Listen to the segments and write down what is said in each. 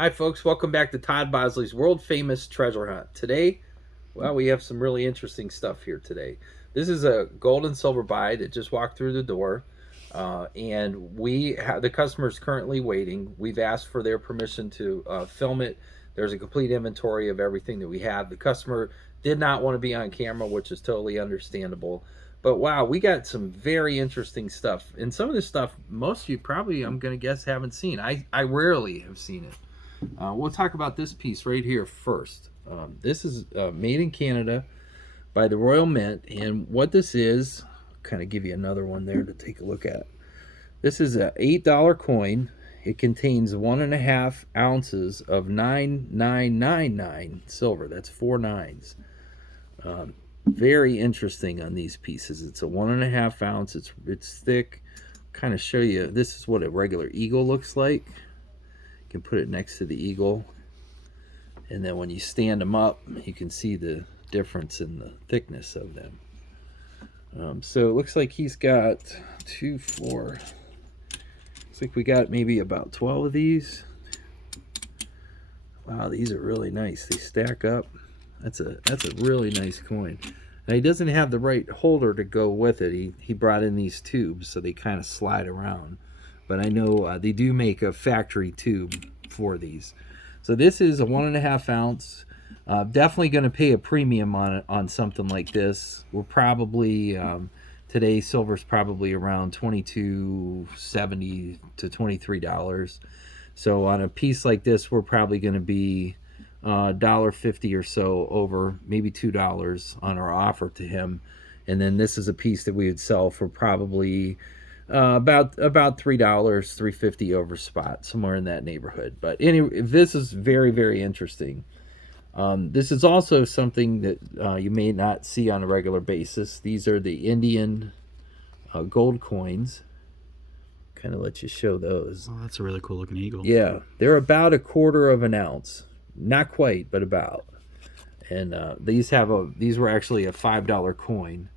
Hi, folks. Welcome back to Todd Bosley's world famous treasure hunt. Today, well, we have some really interesting stuff here today. This is a gold and silver buy that just walked through the door, and we have the customer's currently waiting. We've asked for their permission to film it. There's a complete inventory of everything that we have. The customer did not want to be on camera, which is totally understandable. But wow, we got some very interesting stuff, and some of this stuff most of you probably, I'm going to guess, haven't seen. I rarely have seen it. We'll talk about this piece right here first. This is made in Canada by the Royal Mint, and what this is, I'll kind of give you another one there to take a look at. This is a $8 coin. It contains 1.5 ounces of 9999 silver. That's four nines. Very interesting on these pieces. It's a 1.5 ounce. It's thick. Kind of show you. This is what a regular eagle looks like. You can put it next to the eagle, and then when you stand them up, you can see the difference in the thickness of them. So it looks like he's got two, four. Looks like we got maybe about 12 of these. Wow, these are really nice. They stack up. That's a really nice coin. Now he doesn't have the right holder to go with it. He brought in these tubes, so they kind of slide around. But I know they do make a factory tube for these. So this is a 1.5 ounce. Definitely going to pay a premium on something like this. We're probably today silver's probably around $22.70 to $23. So on a piece like this, we're probably going to be $1.50 or so over, maybe $2 on our offer to him. And then this is a piece that we would sell for probably about $3, $3.50 over spot, somewhere in that neighborhood. But anyway, this is very, very interesting. This is also something that you may not see on a regular basis. These are the Indian gold coins. Kind of let you show those. Oh, that's a really cool looking eagle. Yeah, they're about 1/4 ounce, not quite, but about. And these were actually a $5 coin.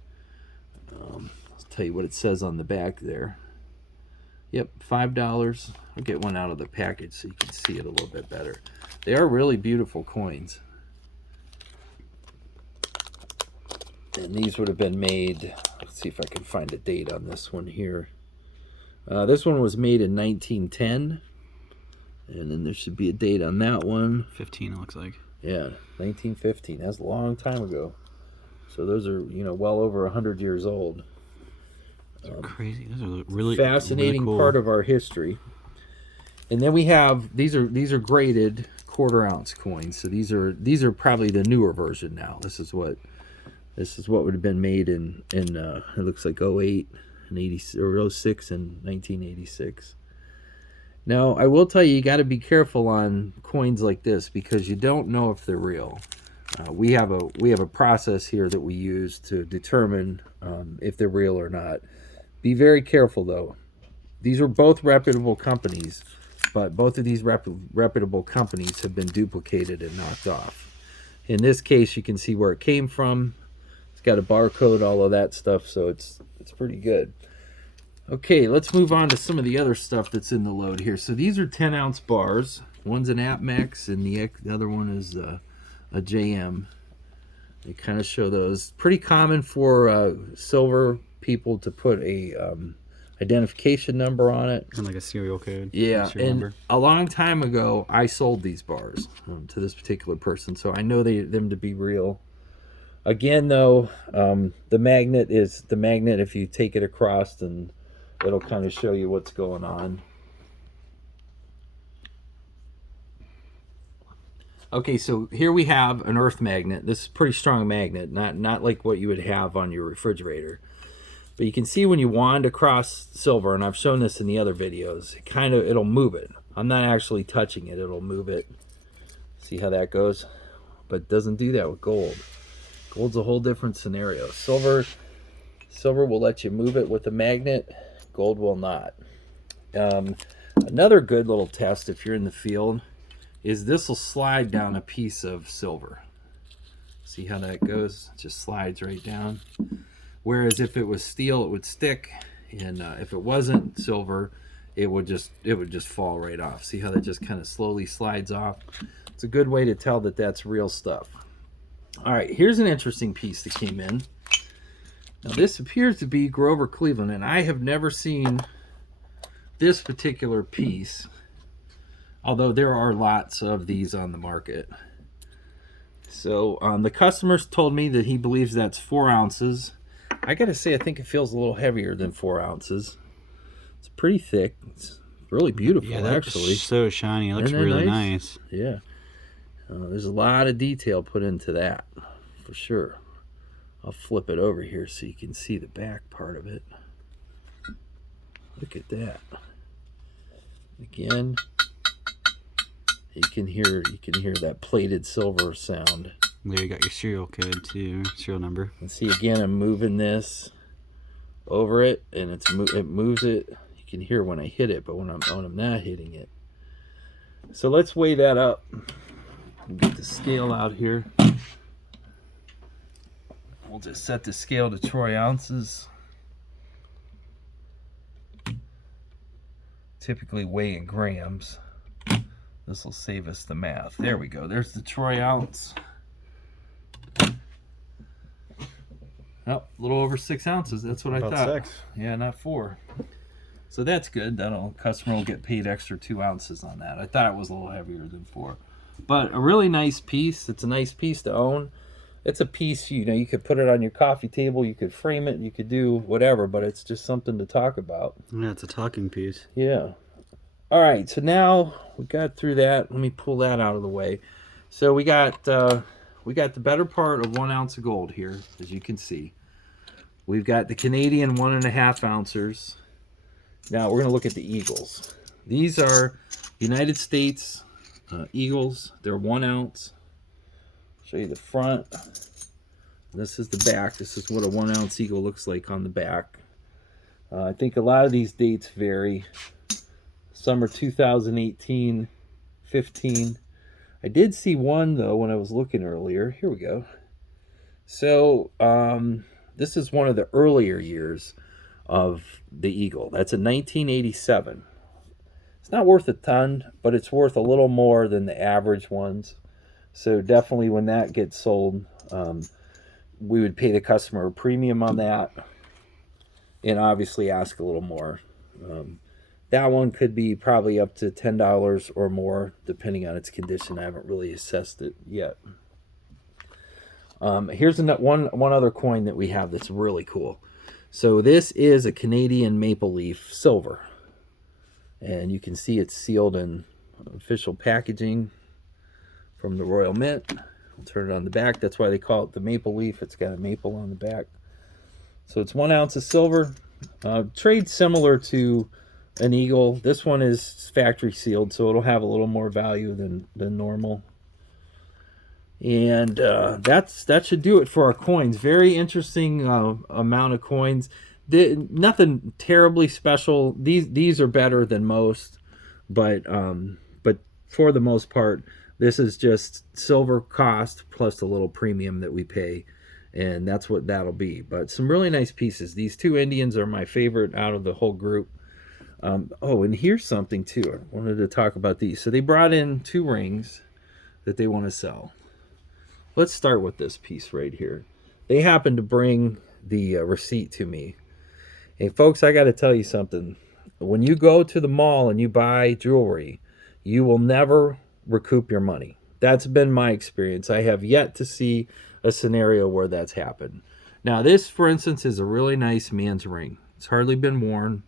I'll tell you what it says on the back there. Yep, $5. I'll get one out of the package so you can see it a little bit better. They are really beautiful coins. And these would have been made, let's see if I can find a date on this one here. This one was made in 1910. And then there should be a date on that one. 15, it looks like. Yeah, 1915. That's a long time ago. So those are, well over 100 years old. Crazy. Those are really fascinating really cool. Part of our history. And then we have these are graded 1/4 ounce coins. So these are probably the newer version now. This is what would have been made in it looks like 08 and 80 or 06 and 1986. Now, I will tell you, you got to be careful on coins like this because you don't know if they're real. We have a process here that we use to determine if they're real or not. Be very careful, though. These are both reputable companies, but both of these reputable companies have been duplicated and knocked off. In this case, you can see where it came from. It's got a barcode, all of that stuff, so it's pretty good. Okay, let's move on to some of the other stuff that's in the load here. So these are 10-ounce bars. One's an APMEX, and the other one is a JM. They kind of show those. Pretty common for silver people to put a identification number on it. And like a serial code. Yeah, serial and number. a long time ago, I sold these bars to this particular person, so I know them to be real. Again, though, the magnet is the magnet. If you take it across, and it'll kind of show you what's going on. Okay, so here we have an earth magnet. This is a pretty strong magnet, not like what you would have on your refrigerator. But you can see when you wand across silver, and I've shown this in the other videos, it'll move it. I'm not actually touching it, it'll move it. See how that goes? But it doesn't do that with gold. Gold's a whole different scenario. Silver will let you move it with a magnet. Gold will not. Another good little test if you're in the field is this will slide down a piece of silver. See how that goes? It just slides right down. Whereas if it was steel, it would stick. And if it wasn't silver, it would just fall right off. See how that just kind of slowly slides off? It's a good way to tell that that's real stuff. All right, here's an interesting piece that came in. Now this appears to be Grover Cleveland, and I have never seen this particular piece, although there are lots of these on the market. So the customers told me that he believes that's 4 ounces. I gotta say, I think it feels a little heavier than 4 ounces. It's pretty thick. It's really beautiful, Yeah, that's actually. so shiny. It looks Isn't that really nice? nice. Yeah. There's a lot of detail put into that, for sure. I'll flip it over here so you can see the back part of it. Look at that. Again, you can hear that plated silver sound. There you got your serial code too, serial number. And see, again, I'm moving this over it, and it moves it. You can hear when I hit it, but when I'm not hitting it. So let's weigh that up. Get the scale out here. We'll just set the scale to troy ounces. Typically weigh in grams. This will save us the math. There we go. There's the troy ounce. Oh, a little over 6 ounces. That's what About I thought. 6. Yeah, not 4. So that's good. Customer will get paid extra 2 ounces on that. I thought it was a little heavier than 4. But a really nice piece. It's a nice piece to own. It's a piece, you could put it on your coffee table, you could frame it, you could do whatever, but it's just something to talk about. Yeah, it's a talking piece. Yeah. All right, so now we got through that. Let me pull that out of the way. So we got the better part of 1 ounce of gold here, as you can see. We've got the Canadian 1.5 ounces. Now we're going to look at the Eagles. These are United States Eagles. They're 1 ounce. Show you the front. This is the back. This is what a 1 ounce Eagle looks like on the back. I think a lot of these dates vary. Some are 2018, 15. I did see one though when I was looking earlier. Here we go. So this is one of the earlier years of the Eagle. That's a 1987. It's not worth a ton, but it's worth a little more than the average ones. So definitely when that gets sold, we would pay the customer a premium on that and obviously ask a little more. That one could be probably up to $10 or more depending on its condition. I haven't really assessed it yet. Here's one other coin that we have that's really cool. So this is a Canadian maple leaf silver. And you can see it's sealed in official packaging from the Royal Mint. We'll turn it on the back. That's why they call it the maple leaf. It's got a maple on the back. So it's 1 ounce of silver. Trade similar to an Eagle. This one is factory sealed, so it'll have a little more value than normal. And that should do it for our coins. Very interesting amount of coins. Nothing terribly special. These are better than most, but for the most part, this is just silver cost plus a little premium that we pay, and that's what that'll be. But some really nice pieces. These 2 Indians are my favorite out of the whole group. Oh, and here's something too. I wanted to talk about these. So they brought in 2 rings that they want to sell. Let's start with this piece right here. They happened to bring the receipt to me. Hey, folks, I got to tell you something. When you go to the mall and you buy jewelry, you will never recoup your money. That's been my experience. I have yet to see a scenario where that's happened. Now, this, for instance, is a really nice man's ring. It's hardly been worn.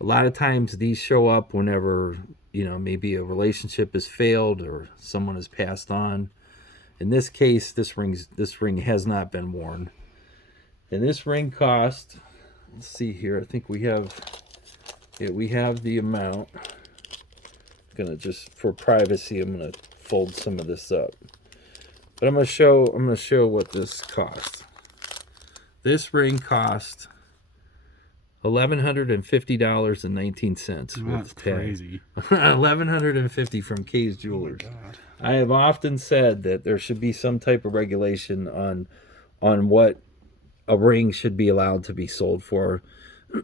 A lot of times these show up whenever, maybe a relationship has failed or someone has passed on. In this case, this ring has not been worn. And this ring cost, let's see here, I think we have the amount. I'm gonna just, for privacy, I'm gonna fold some of this up. But I'm gonna show what this cost. This ring cost $1,150.19. That's crazy. $1,150 from Kay's Jewelers. Oh my God. I have often said that there should be some type of regulation on what a ring should be allowed to be sold for.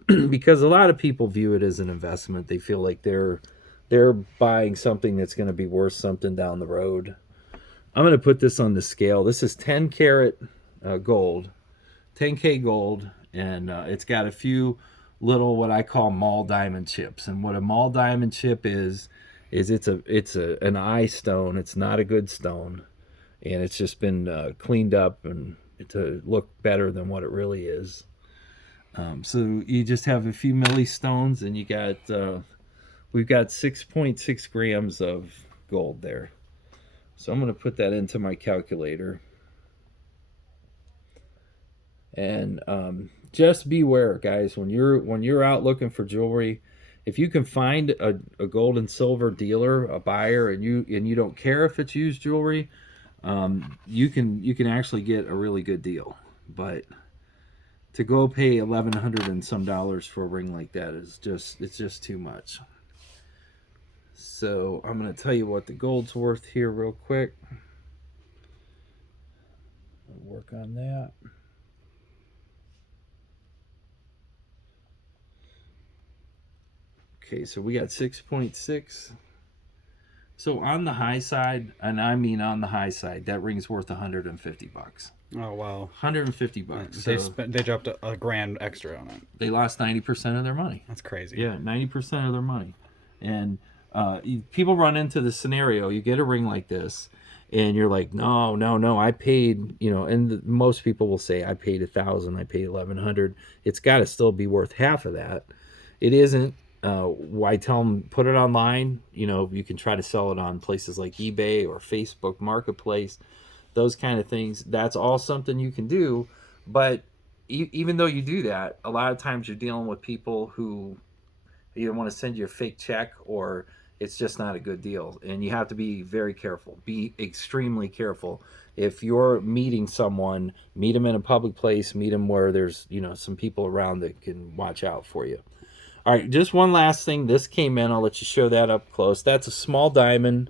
because a lot of people view it as an investment. They feel like they're buying something that's going to be worth something down the road. I'm going to put this on the scale. This is 10 karat gold, 10K gold, and it's got a few little what I call mall diamond chips. And what a mall diamond chip is it's an eye stone. It's not a good stone, and it's just been cleaned up and to look better than what it really is. So you just have a few milli stones, and you got we've got 6.6 grams of gold there. So I'm going to put that into my calculator. And just beware, guys, when you're out looking for jewelry, if you can find a gold and silver dealer, a buyer, and you don't care if it's used jewelry, you can actually get a really good deal. But to go pay $1,100 and some dollars for a ring like that is just too much. So I'm going to tell you what the gold's worth here real quick. I'll work on that. Okay, so we got 6.6. So on the high side, and I mean on the high side, that ring's worth $150. Oh wow, $150. They dropped a grand extra on it. They lost 90% of their money. That's crazy. Yeah, 90% of their money. And people run into the scenario, you get a ring like this, and you're like, no, I paid, and most people will say, I paid $1,000, I paid $1,100. It's got to still be worth half of that. It isn't. Why tell them put it online? You can try to sell it on places like eBay or Facebook Marketplace, those kind of things. That's all something you can do. But even though you do that, a lot of times you're dealing with people who either want to send you a fake check or it's just not a good deal. And you have to be very careful. Be extremely careful. If you're meeting someone, meet them in a public place, meet them where there's, some people around that can watch out for you. All right, just one last thing. This came in. I'll let you show that up close. That's a small diamond.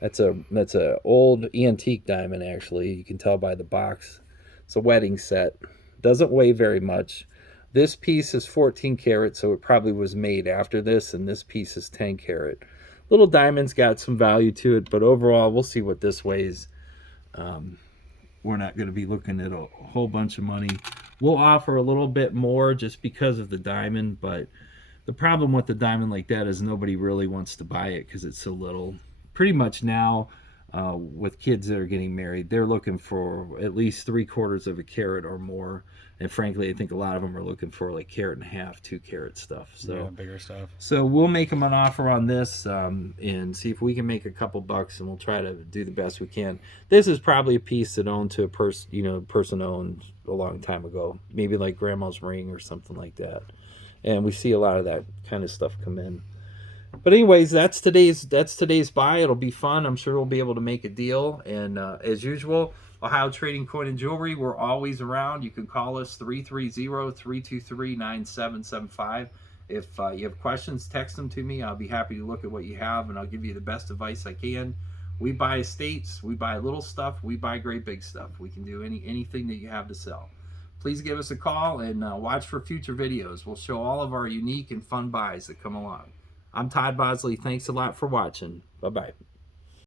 That's a old antique diamond, actually. You can tell by the box. It's a wedding set. Doesn't weigh very much. This piece is 14 karat, so it probably was made after this, and this piece is 10 karat. Little diamond's got some value to it, but overall, we'll see what this weighs. We're not going to be looking at a whole bunch of money. We'll offer a little bit more just because of the diamond, but the problem with the diamond like that is nobody really wants to buy it because it's so little. Pretty much now, with kids that are getting married, they're looking for at least 3/4 of a carat or more. And frankly, I think a lot of them are looking for like 1.5 carat, 2 carat stuff. So yeah, bigger stuff. So we'll make them an offer on this and see if we can make a couple bucks, and we'll try to do the best we can. This is probably a piece that owned to a person owned a long time ago, maybe like grandma's ring or something like that. And we see a lot of that kind of stuff come in. But anyways, that's today's buy. It'll be fun. I'm sure we'll be able to make a deal. And as usual, Ohio Trading Coin and Jewelry, we're always around. You can call us 330-323-9775. If you have questions, text them to me. I'll be happy to look at what you have, and I'll give you the best advice I can. We buy estates. We buy little stuff. We buy great big stuff. We can do anything that you have to sell. Please give us a call and watch for future videos. We'll show all of our unique and fun buys that come along. I'm Todd Bosley. Thanks a lot for watching. Bye-bye.